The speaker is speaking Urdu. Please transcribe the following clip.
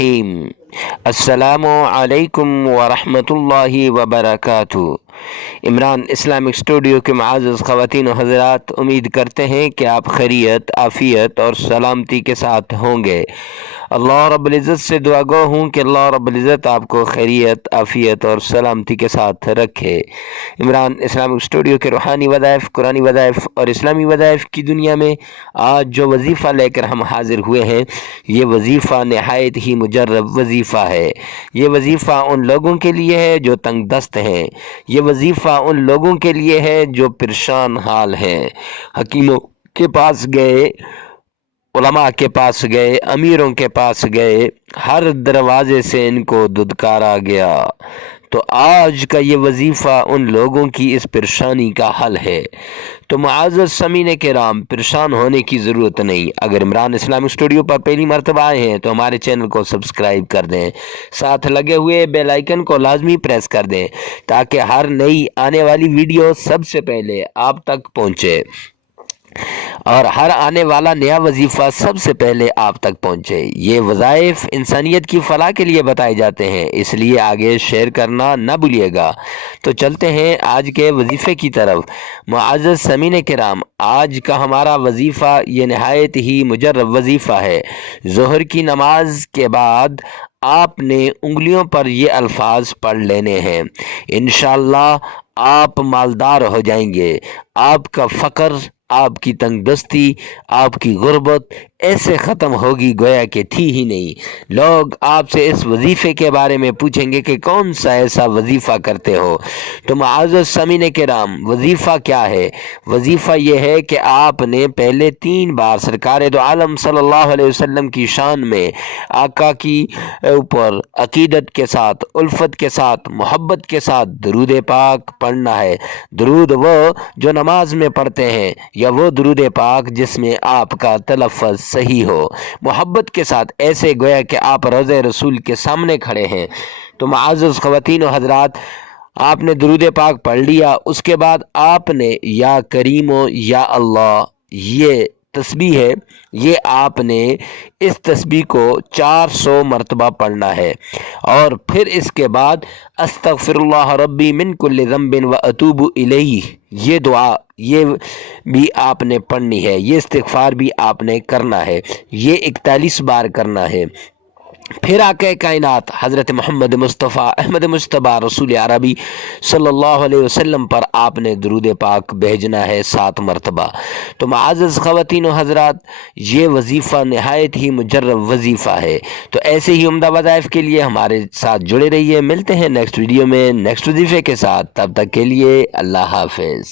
الرحیم۔ السلام علیکم ورحمۃ اللہ وبرکاتہ۔ عمران اسلامک اسٹوڈیو کے معزز خواتین و حضرات، امید کرتے ہیں کہ آپ خیریت، عافیت اور سلامتی کے ساتھ ہوں گے۔ اللہ رب العزت سے دعا گو ہوں کہ اللہ رب العزت آپ کو خیریت، عافیت اور سلامتی کے ساتھ رکھے۔ عمران اسلامک اسٹوڈیو کے روحانی وظائف، قرآنی وظائف اور اسلامی وظائف کی دنیا میں آج جو وظیفہ لے کر ہم حاضر ہوئے ہیں، یہ وظیفہ نہایت ہی مجرب وظیفہ ہے۔ یہ وظیفہ ان لوگوں کے لیے ہے جو تنگ دست ہیں۔ یہ وظیفہ ان لوگوں کے لیے ہے جو پریشان حال ہیں۔ حکیموں کے پاس گئے، علماء کے پاس گئے، امیروں کے پاس گئے، ہر دروازے سے ان کو دھتکارا گیا۔ تو آج کا یہ وظیفہ ان لوگوں کی اس پریشانی کا حل ہے۔ تو معزز سامعین کرام، پریشان ہونے کی ضرورت نہیں۔ اگر عمران اسلامک اسٹوڈیو پر پہلی مرتبہ آئے ہیں تو ہمارے چینل کو سبسکرائب کر دیں، ساتھ لگے ہوئے بیل آئیکن کو لازمی پریس کر دیں تاکہ ہر نئی آنے والی ویڈیو سب سے پہلے آپ تک پہنچے اور ہر آنے والا نیا وظیفہ سب سے پہلے آپ تک پہنچے۔ یہ وظائف انسانیت کی فلاح کے لیے بتائے جاتے ہیں، اس لیے آگے شیئر کرنا نہ بھولیے گا۔ تو چلتے ہیں آج کے وظیفے کی طرف۔ معزز سامعین کرام، آج کا ہمارا وظیفہ یہ نہایت ہی مجرب وظیفہ ہے۔ ظہر کی نماز کے بعد آپ نے انگلیوں پر یہ الفاظ پڑھ لینے ہیں۔ انشاءاللہ آپ مالدار ہو جائیں گے۔ آپ کا فقر، آپ کی تنگ دستی، آپ کی غربت ایسے ختم ہوگی گویا کہ تھی ہی نہیں۔ لوگ آپ سے اس وظیفے کے بارے میں پوچھیں گے کہ کون سا ایسا وظیفہ کرتے ہو؟ تو معزز سامعین کرام، وظیفہ کیا ہے؟ وظیفہ یہ ہے کہ آپ نے پہلے 3 بار سرکار دو عالم صلی اللہ علیہ وسلم کی شان میں آقا کی اوپر عقیدت کے ساتھ، الفت کے ساتھ، محبت کے ساتھ درود پاک پڑھنا ہے۔ درود وہ جو نماز میں پڑھتے ہیں، یا وہ درود پاک جس میں آپ کا تلفظ صحیح ہو، محبت کے ساتھ، ایسے گویا کہ آپ روضہ رسول کے سامنے کھڑے ہیں۔ تو معزز خواتین و حضرات، آپ نے درود پاک پڑھ لیا، اس کے بعد آپ نے یا کریم و یا اللہ، یہ تسبیح ہے، یہ آپ نے اس تسبیح کو 400 مرتبہ پڑھنا ہے، اور پھر اس کے بعد استغفر اللہ ربی من کل ذنب و اتوب الیہ، یہ دعا یہ بھی آپ نے پڑھنی ہے، یہ استغفار بھی آپ نے کرنا ہے، یہ 41 بار کرنا ہے۔ پھر آقا کائنات حضرت محمد مصطفیٰ احمد مجتبیٰ رسول عربی صلی اللہ علیہ وسلم پر آپ نے درود پاک بھیجنا ہے 7 مرتبہ۔ تو معزز خواتین و حضرات، یہ وظیفہ نہایت ہی مجرب وظیفہ ہے۔ تو ایسے ہی عمدہ وظائف کے لیے ہمارے ساتھ جڑے رہیے۔ ملتے ہیں نیکسٹ ویڈیو میں نیکسٹ وظیفے کے ساتھ، تب تک کے لیے اللہ حافظ۔